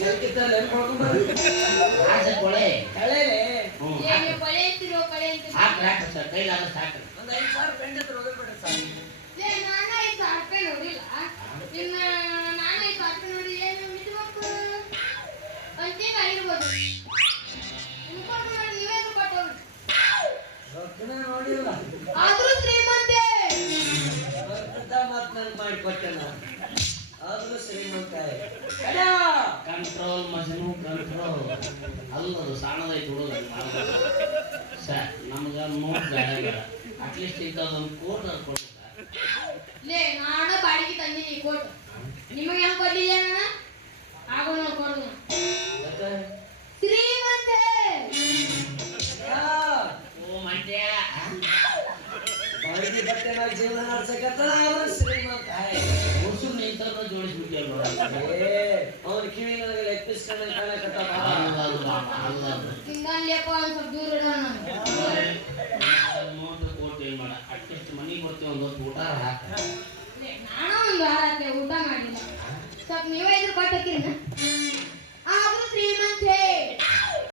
ಜಲ್ಕಿತ್ತಲ್ಲ ಆಸೆ ಕೊಳೆ ಕಳೆಲೆ ಕೊಳೆ ಅಂತಿರೋ ಕೊಳೆ ಅಂತ ಹಾಕ್ರಿ ಸರ್ ಕೈಲಾಗ ಸಾಕ್ರಿ ಒಂದು 5,000 ಪೆಂಡ್ ಹತ್ರ ಹೋಗ್ಬಿಡ್ರಿ ಸರ್ ನಾನು 5,000 ರೂಪಾಯಿ ನೋಡಿಲ್ಲ ಇನ್ನ ನಾನು 5,000 ರೂಪಾಯಿ ನೋಡಿ ಏನು ಮಿತಿಬೇಕು ಅಂತೀಗ ಆಗಿರ್ಬೋದು ಇನ್ಕೊಂಡು ಮಾಡಿ ನೀವೇ ಕೊಟ್ಟು ರೊಕ್ಕನ ನೋಡಿಲ್ಲ ಆದ್ರೂ ಶ್ರೀಮಂತೆ ಮಾತು ನಾನು ಮಾಡಿಕೊಟ್ಟೆ ನಾನು ಆದ್ರೂ ಶ್ರೀಮಂತ ಕಂಟ್ರೋಲ್ ಮಜನು ಕಂಟ್ರೋಲ್ ಅಲ್ಲದು ಸಣ್ಣದೈತೆ ಹುಡುಗ ಸರ್ ನಮ್ಗೆ ನೋಟ್ ಬೇಡ ಅಟ್ಲೀಸ್ಟ್ ಇಂಥದ್ದೊಂದು ಕೋಟ್ ಕೊಡ್ಬೇಕು ಲೇ ನಾನು ಬಾಡಿಗೆ ತಂದೀನಿ ಕೋಟ್ ನಿಮಗೆ ಹೆಂಗ್ ಕೊಡ್ಲಿಲ್ಲ ನಾನು ಆಗೋ ನಾವು ಕೊಡುದು ಶ್ರೀಮಂತೆ ಓ ಮಂಡ್ಯ ಬಾಡಿಗೆ ಬಟ್ಟೆ ಮೇಲೆ ಜೀವನ ನಡೆಸಕತ್ತಾನ ಅವನು ಶ್ರೀಮಂತ ಹೊಸು ನಿಂತರ ಜೋಡಿಸ್ಬಿಟ್ಟಿಲ್ಲ ಅವನ ಕಿವಿ ನನಗೆ ಲೆಕ್ಕಿಸ್ಕೊಂಡು ಕಾಣಕತ್ತ ಹಿಂಗನ್ಲೇಪ ಒಂದು ಸ್ವಲ್ಪ ದೂರ ಇಡೋಣ ನೋಟ್ ಕೋಟ್ ಏನ್ ಮಾಡ ಅಟ್ಲೀಸ್ಟ್ ಮನೆಗೆ ಬರ್ತೀವಿ ಒಂದು ಹೊತ್ತು ಊಟ ಹಾಕ ನಾನು ಒಂದು ವಾರ ಊಟ ಮಾಡಿಲ್ಲ ಸ್ವಲ್ಪ ನೀವೇ ಇದ್ರ ಕೊಟ್ಟಿರ್ತೀನಿ